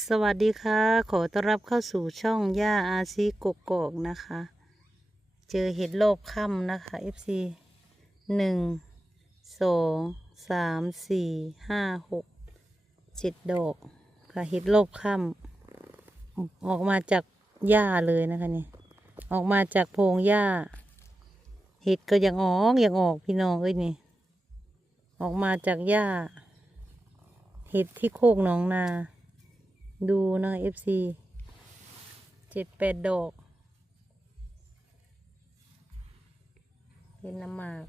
สวัสดีค่ะ ขอต้อนรับเข้าสู่ช่องย่าอาซีกกอกนะคะ เจอเห็ดโลบค่ำนะคะ FC หนึ่งสองสามสี่ห้าหกเจ็ดดอกค่ะเห็ดโลบค่ำออกมาจากหญ้าเลยนะคะนี่ออกมาจากโพรงหญ้า เห็ดก็ยังออกยังออกพี่น้องเอ้ยนี่ ออกมาจากหญ้า เห็ดที่โคกหนองนา ดูนะ FC เจ็ดแปดดอก เป็นน้ำหมาก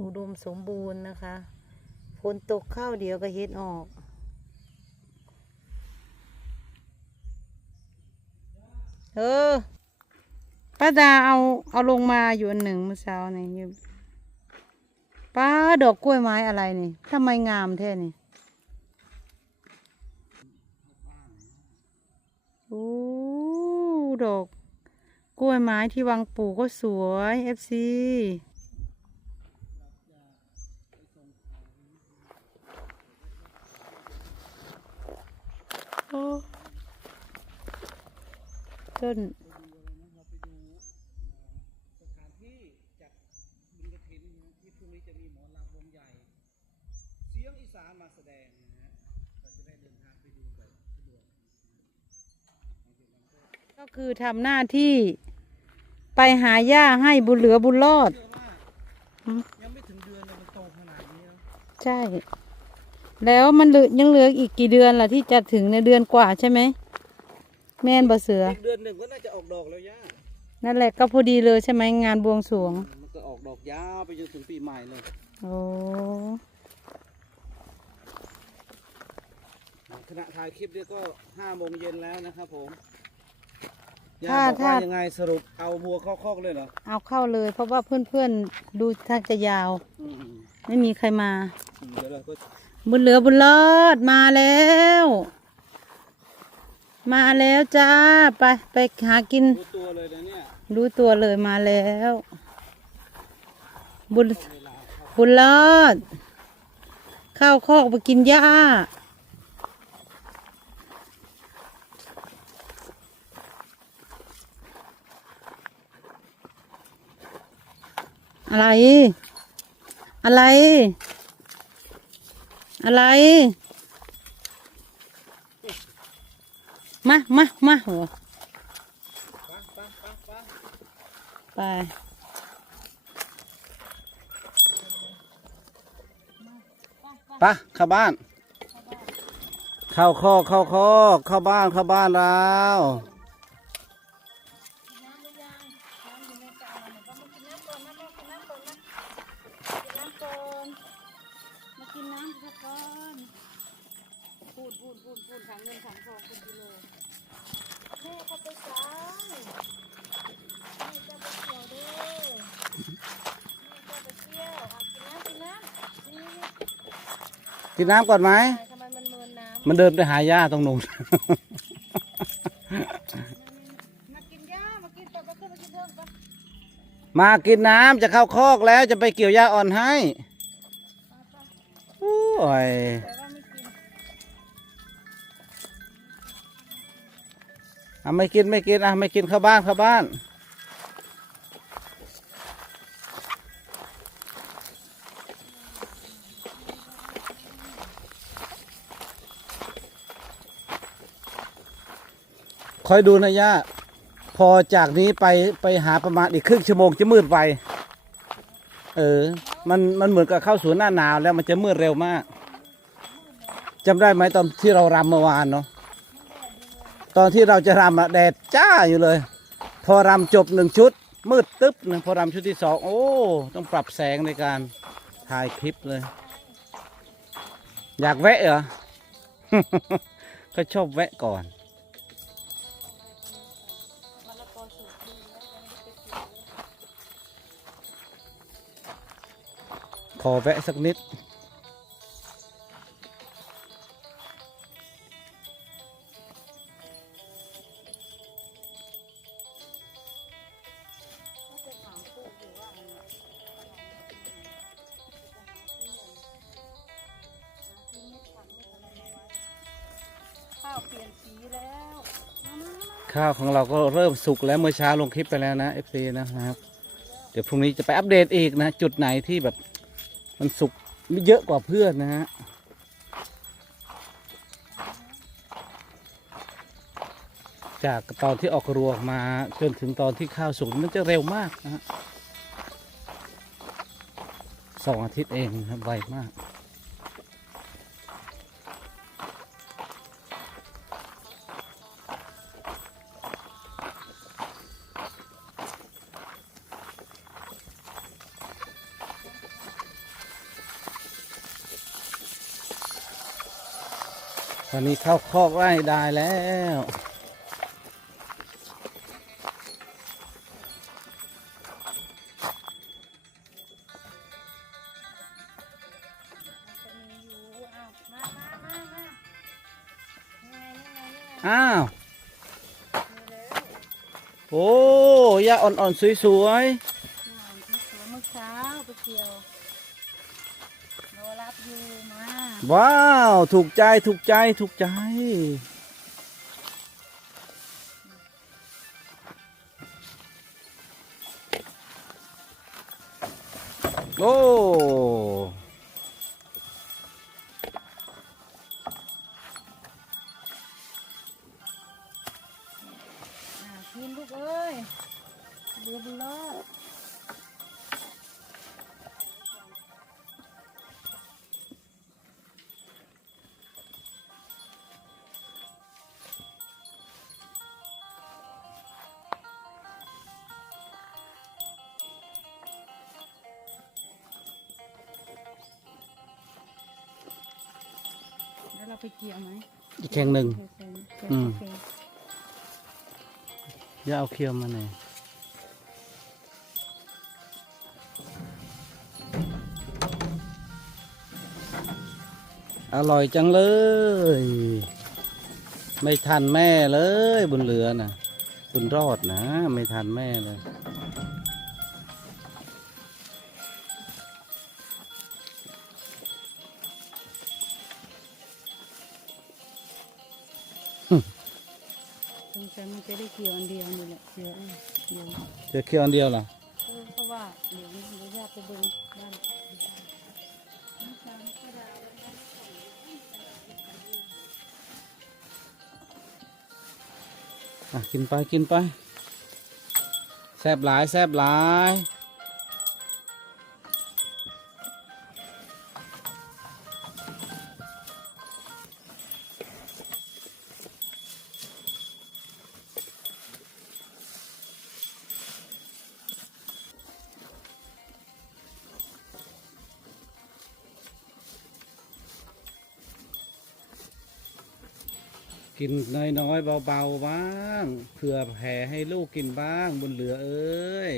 อุดมสมบูรณ์นะคะฝนตกเข้าเดี๋ยวก็เฮ็ดออก เออป้าดาเอาเอาลงมาอยู่อันหนึ่งเมื่อเช้านี่ป้าดอกกล้วยไม้อะไรนี่ทำไมงามแท้นี่ โอ้ดอก กล้วยไม้ที่วางปลูกก็สวย FC โอ้ต้นสถานที่จากบุญกระถินนะที่พรุ่งนี้จะมีหมอลำวงใหญ่ เสียงอีสานมาแสดงนะฮะเราจะได้เดินทางไปดูแบบสะดวก ก็คือทำหน้าที่ไปหาหญ้าให้บุญเหลือบุญรอดเชื่อว่าอืมยังไม่ถึงเดือนเลยมันโตขนาดนี้แล้วใช่ แล้วมันเหลือยังเหลืออีกกี่เดือนล่ะที่จะถึงในยเดือนกว่าใช่ไหม แม่นบ่เสือ อีกเดือนหนึ่งก็น่าจะออกดอกแล้วย่านั่นแหละก็พอดีเลยใช่ไหมงานบวงสรวง มันก็ออกดอกยาวไปจนถึงปีใหม่เลยโอ้ขณะถ่ายคลิปเนี่ยก็ห้าโมงเย็นแล้วนะครับผม ย่าถ้าบอกถ้า ว่ายังไงสรุปเอาวัวเข้าคอกเลยเหรอเอาเข้าเลย เพราะว่าเพื่อนๆดูท่าจะยาว อืมไม่มีใครมาเดี๋ยวเราก็บุญเหลือบุญรอดมาแล้ว มาแล้วจ้า ไปไปหากิน รู้ตัวเลยนะเนี่ยรู้ตัวเลยมาแล้ว บุญเวลาเข้าบุญรอด เข้าคอกไปกินหญ้า อะไร อะไร อะไร มามามาเหไปไปไปไปไปไปะเข้าบ้าน เข้าคอกเข้าคอกเข้าบ้านเข้าบ้านแล้ว กินน้ำกินน้ำนี่นี่กินน้ำก่อนไหม ทำไมมันเมินน้มันเดินไปหาย่าตรงนู้นำมากินหญ้ามากินไปไปขึ้นมากินเถอะไปมากินน้ำจะเข้าคอกแล้วจะไปเกี่ยวหญ้าอ่อนให้โอ้ยแต่ว่าไม่กินอะไม่กินไม่กินอะไม่กินเข้าบ้านเข้าบ้าน คอยดูนะย่าพอจากนี้ไปไปหาประมาณอีกครึ่งชั่วโมงจะมืดไป เออ มันมันเหมือนกับเข้าสู่หน้าหนาวแล้วมันจะมืดเร็วมากจำได้ไหมตอนที่เรารำเมื่อวานเนาะตอนที่เราจะรำอะแดดจ้าอยู่เลย พอรำจบหนึ่งชุด มืดตึ๊บนะพอรำชุดที่สองโอ้ต้องปรับแสงในการถ่ายคลิปเลย อยากแวะเหรอ ก็ชอบแวะก่อน ขอแวะสักนิดเข้าวเปลี่ยนสีแล้วมามามาข้าวของเราก็เริ่มสุกแล้วเมื่อเช้าลงคลิปไปแล้วนะ FC นะครับ เดี๋ยวพรุ่งนี้จะไปอัปเดตอีกนะ จุดไหนที่แบบ มันสุกเยอะกว่าเพื่อนนะฮะจากตอนที่ออกรวงมาจนถึงตอนที่ข้าวสุกมันจะเร็วมากนะฮะสองอาทิตย์เองครับไวมาก เข้าคอกไร่ได้แล้ว อ้าว โอ้ยาอ่อนๆ สวยงานที่สวนเมื่อเช้าไปเกี่ยวรอรับอยู่มาๆ ว้าว ถูกใจถูกใจถูกใจ โอ้ เราไปเกี่ยวไหมอีกแข่งหนึ่งโอเคโอเคอืมโอเคอย่าเอาเคียวมาหน่อยอร่อยจังเลย ไม่ทันแม่เลยบนเรือนะบุญรอดนะ ไม่ทันแม่เลย สงสัยมันจะได้เกี่ยวอันเดียวนี่แหละเกี่ยวเดียวจะเคียวอันเดียวเหรอเออเพราะว่าเดี๋ยวเดี๋ยวญาติไปเบิ่งบ้านน้ำตาลกระดาษแล้วนะอะกินไปกินไปแซบหลายแซบหลาย กินน้อยๆเบาๆบ้างเผื่อแผ่ให้ลูกกินบ้างบนเรือเอ้ย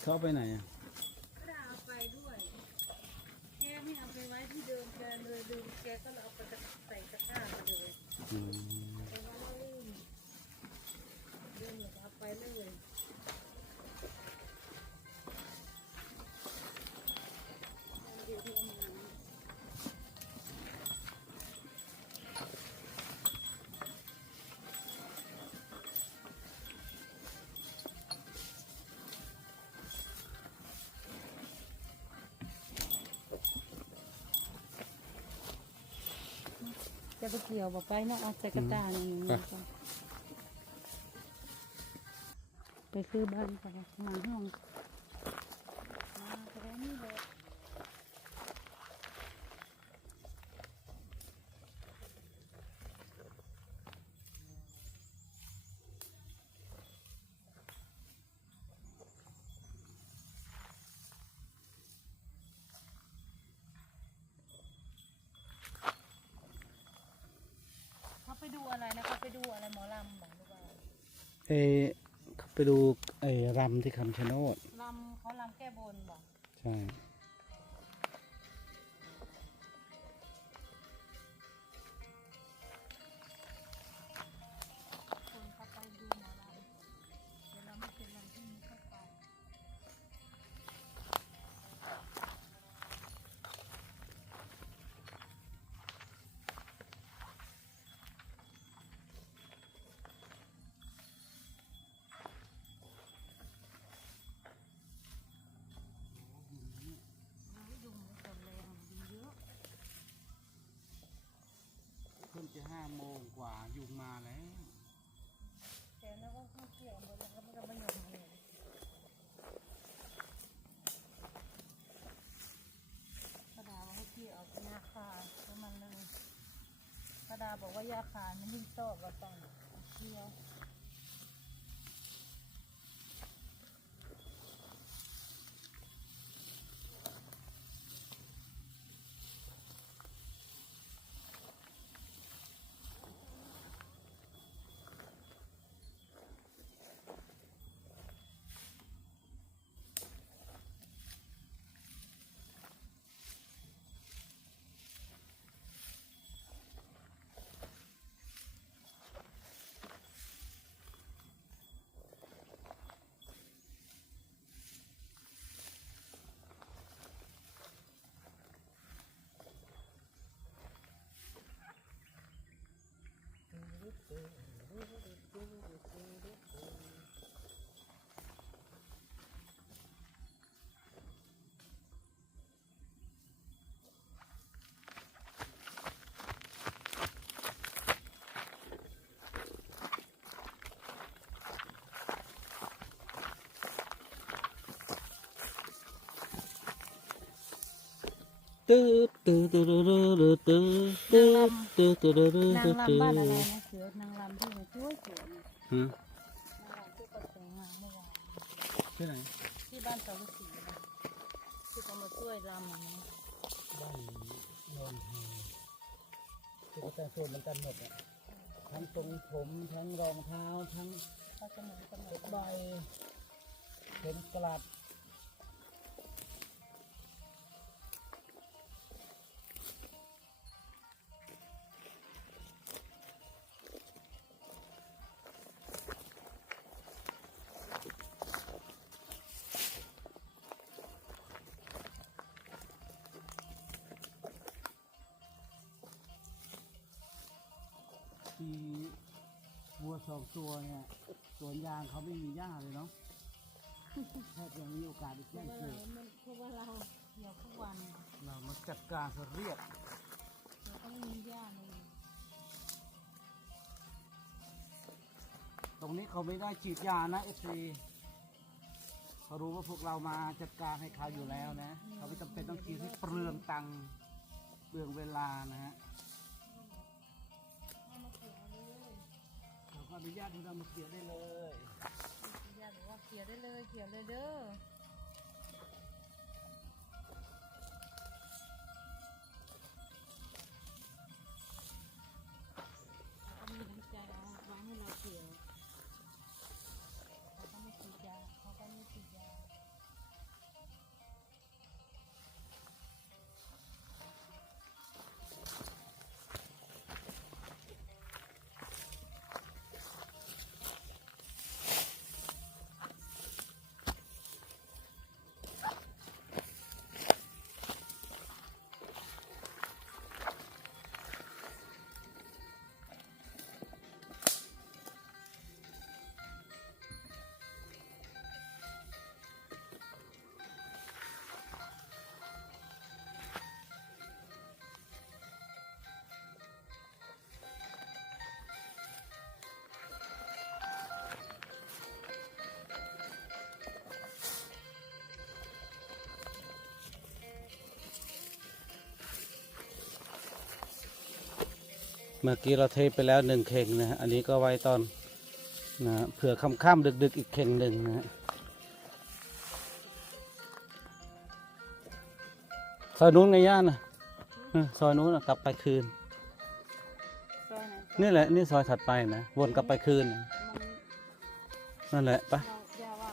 เขาเอาไปไหนอะ ไปเกี่ยวบอกไปนะเอาใส่กระตาหนึ่งไปคือบ้านไปมาห้องมาไปได้นี่เลยเขาไป ดูอะไรนะเขาไปดูอะไรหมอลำบอกหรือเปล่าเอเขาไปดูไอ้รำที่คำชะโนดลำเขาลำแก้บนบอกใช่ ห้าโมงกว่ายุงมาแล้ว แต่แล้วก็ข้าวเกี่ยวหมดแล้วก็มันก็ไม่ยอมเลยกระดาบอกให้พี่เอกยาคาแล้วมันเลยกระดาบอกว่ายาคามันยิ่งชอบว่าต้องเคี่ยว ตื้อตื้อตื้อตื้อตื้อตื้อตื้อตื้อ หืมนางรำที่ประสงงามเมื่อวานที่ไหนที่บ้านเสาสีนะที่เขามาช่วยรำอย่างนี้บ้านโนนเฮที่ก็แต่งตัวเหมือนกันหมดอะทั้งทรงผมทั้งรองเท้าทั้งเขาจะเหมือนกันหมดใบเข็มกลัด เนี่ยสวนยางเขาไม่มีหญ้าเลยเนาะแทบจะมีโอกาสได้เพแจ้ราะงว่าเกิเราดมันเพราะว่าเราเกี่ยวทุกวันเรามาจัดการเขาเรียบเราก็ไม่มีหญ้าเลยตรงนี้เขาไม่ได้ฉีดยานะเอฟซีเขารู้ว่าพวกเรามาจัดการให้เขาอยู่แล้วนะ เขาไม่จำเป็นต้องฉีดให้เปลืองตังค์เปลืองเวลานะฮะ เราก็อนุญาตให้เรามาเขี่ยวได้เลยญาติบอกว่าเขี่ยได้เลยเขี่ยเลยเด้อ เมื่อกี้เราเทไปแล้วหนึ่งเข่งนะฮะอันนี้ก็ไว้ตอนนะฮะเผื่อค่ำๆดึกๆอีกเข่งหนึ่งนะฮะซอยนู้นไงย่านะเออซอยนู้นน่ะกลับไปคืนซอยไหนนี่แหละนี่ซอยถัดไปนะวนกลับไปคืนน่ะมันนั่นแหละปะเราย่าว่า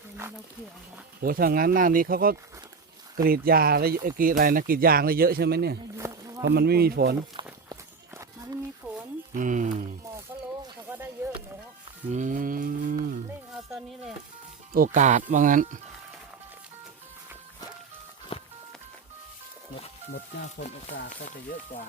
เดี๋ยวนี้เราเกี่ยวแล้วโหถ้างั้นหน้านี้เขาก็ กรีดยาอะไรเอ่อกรีดอะไรนะกรีดยางอะไรเยอะใช่ไหมเนี่ยไม่เยอะเพราะมันไม่มีฝน มันไม่มีฝนอืมหมอก็โล่งเขาก็ได้เยอะแล้วอืมเร่งเอาตอนนี้เลยโอกาสว่างั้นหมดหมดหน้าฝนโอกาสก็จะเยอะกว่า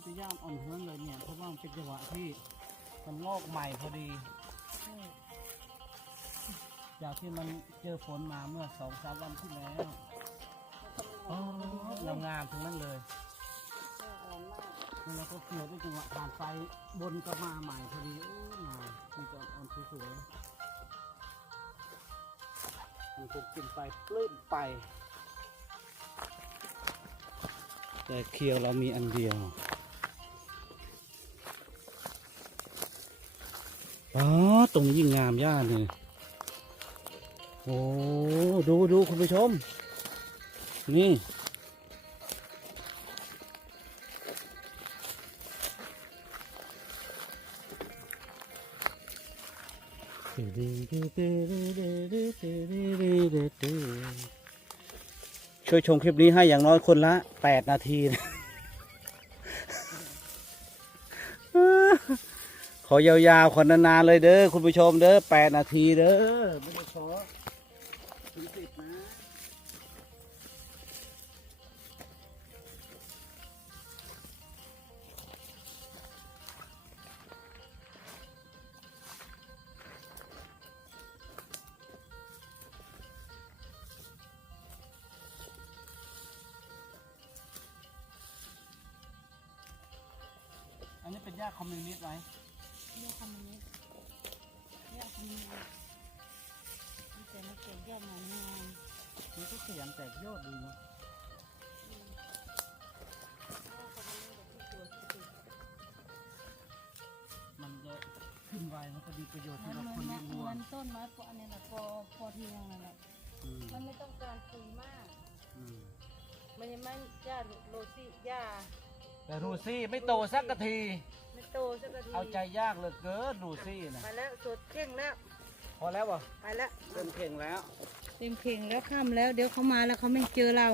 มันมีแต่ย่ามอ่อนเฮิร์นเลยเนี่ย เพราะว่ามันเป็นจังหวะที่มันงอกใหม่พอดี จากที่มันเจอฝนมาเมื่อสองสามวันที่แล้วอ๋องามๆทั้งนั้นเลยแล้วก็เกี่ยวด้วยจังหวะผ่านไปบนก็มาใหม่พอดีโอ้มามีแต่อ่อนสวยๆมันคงกินไปปลื้มไป แต่เคียวเรามีอันเดียว อ๋อตรงนี้ยิ่งงามย่าเลยโอ้ดูดูคุณผู้ชม นี่ช่วยชมคลิปนี้ให้อย่างน้อยคนละแปดนาทีนะ อยาวๆ ขอนานๆ เลยเด้อคุณผู้ชมเด้อแปดนาทีเด้อไม่ได้ขอถึงสิบนะอันนี้เป็นยาคอมมิวนิสต์ไหม รียกคำนี้มีแต่มาเก็บยอดงามมันก็ขยันแตกยอดดีเนาะมันจะขึ้นไวมันก็ดีประโยชน์สำหรับคนมืเลี้ยนงวัวเหมือนต้นไม้พวกอันนี้แหละพอพอเทียงนั่นแหละมันไม่ต้องการปุ๋ยมากมันยังไม่หญ้าโรซี่หญ้าแต่รูซี่ไม่โตสักกะที ไม่โตสักที เอาใจยากเหลือเกินรูซี่นะไปแล้วสดเข่งแล้ว พอแล้วบ่ไปแล้วเต็มเข่งแล้วเต็มเข่งแล้วค่ำแล้ว เดี๋ยวเขามาแล้วเขาไม่เจอเรา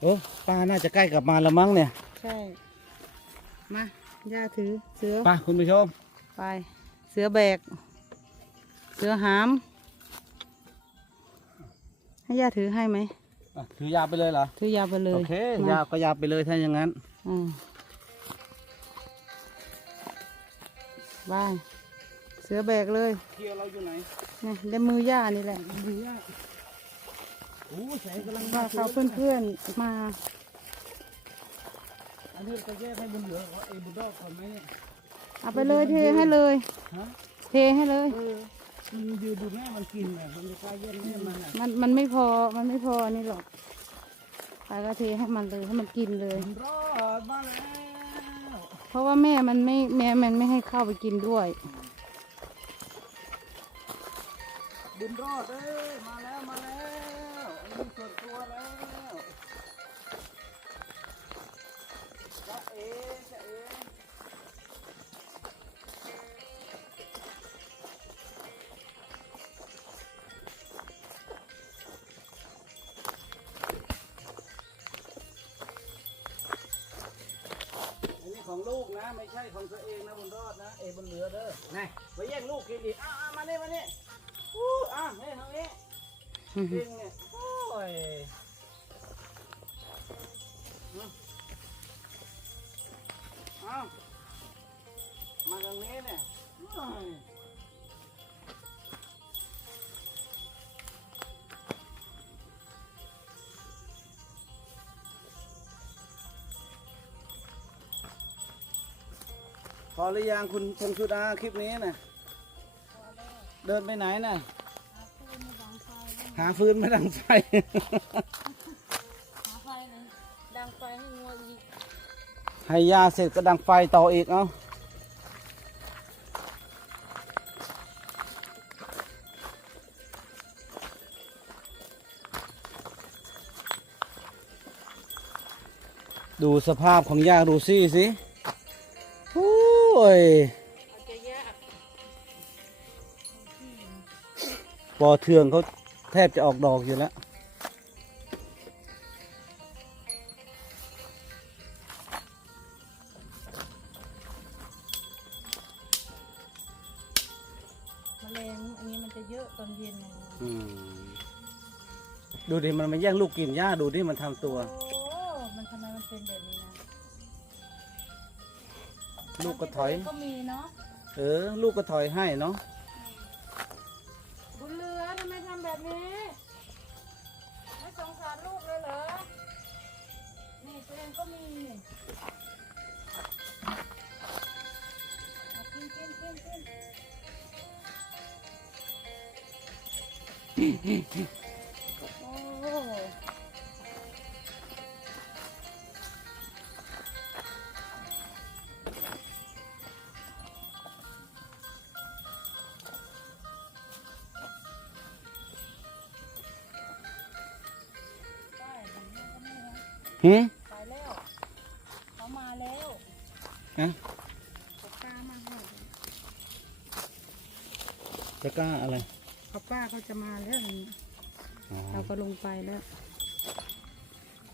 เออป้าน่าจะใกล้กลับมาแล้วมั้งเนี่ยใช่ มาย่าถือเสือไป้าคุณผู้ชมไปเสือแบก เสือหาม ให้ย่าถือให้ไหม อะถือยาไปเลยเหรอถือยาวไปเลยโอเคมยาก็ยาไปเลยถ้าอย่างนั้น อืมบาย เสือแบกเลยเคียวเราอยู่ไหนนี่ได้มือย่านี่แหละดูยาโอ้แสงกำลังว่าเขาเพื่อนๆมา อันนี้จะแยกให้บุญเหลือว่าเอบุญดอกก่อนไหมเนี่ยเอาไปเลยเทให้เลย ฮะเทให้เลย เออมันยืนดูแม่มันกินแบบมันจะกล้าแย่งแม่มันอะมันมันไม่พอมันไม่พอนี่หรอกไปก็เทให้มันเลยให้มันกินเลยบุญรอดมาแล้วเพราะว่าแม่มันไม่แม่มันไม่ให้เข้าไปกินด้วย บุญรอดเอ้ยมาแล้วมาแล้วอันนี้ส่วนตัวแล้วจะเอ๋จะเอ๋อันนี้ของลูกนะ ไม่ใช่ของตัวเองนะบุญรอดนะ เอบนเหลือเด้อนี่ไปแย่งลูกกินอีกอะอะมานี่มานี่ อู้อะนี่ทางนี้กินเนี่ยโอ้ยเอามาตรงนี้เนี่ยโอ้ยพอหรือยังคุณพงสุดาคลิปนี้น่ะ เดินไปไหนน่ะ หาฟืนมาดังไฟ หาไฟเลยดังไฟให้งัวอีกให้ยาเสร็จก็ดังไฟต่ออีกเอาดูสภาพของยาดูซี่สิ โอ้ย อเทืองเขาแทบจะออกดอกอยู่แล้ว มแมลงอันนี้มันจะเยอะตอนเย็นอืมดูดิมันมาแย่งลูกกินหญ้าดูดิมันทำตัว โอ้มันทำไมมันเป็นแบบนี้นะลูกก็ถอย ก็มีเนาะ เออ ลูกก็ถอยให้เนาะ 嗯嗯嗯。嗯。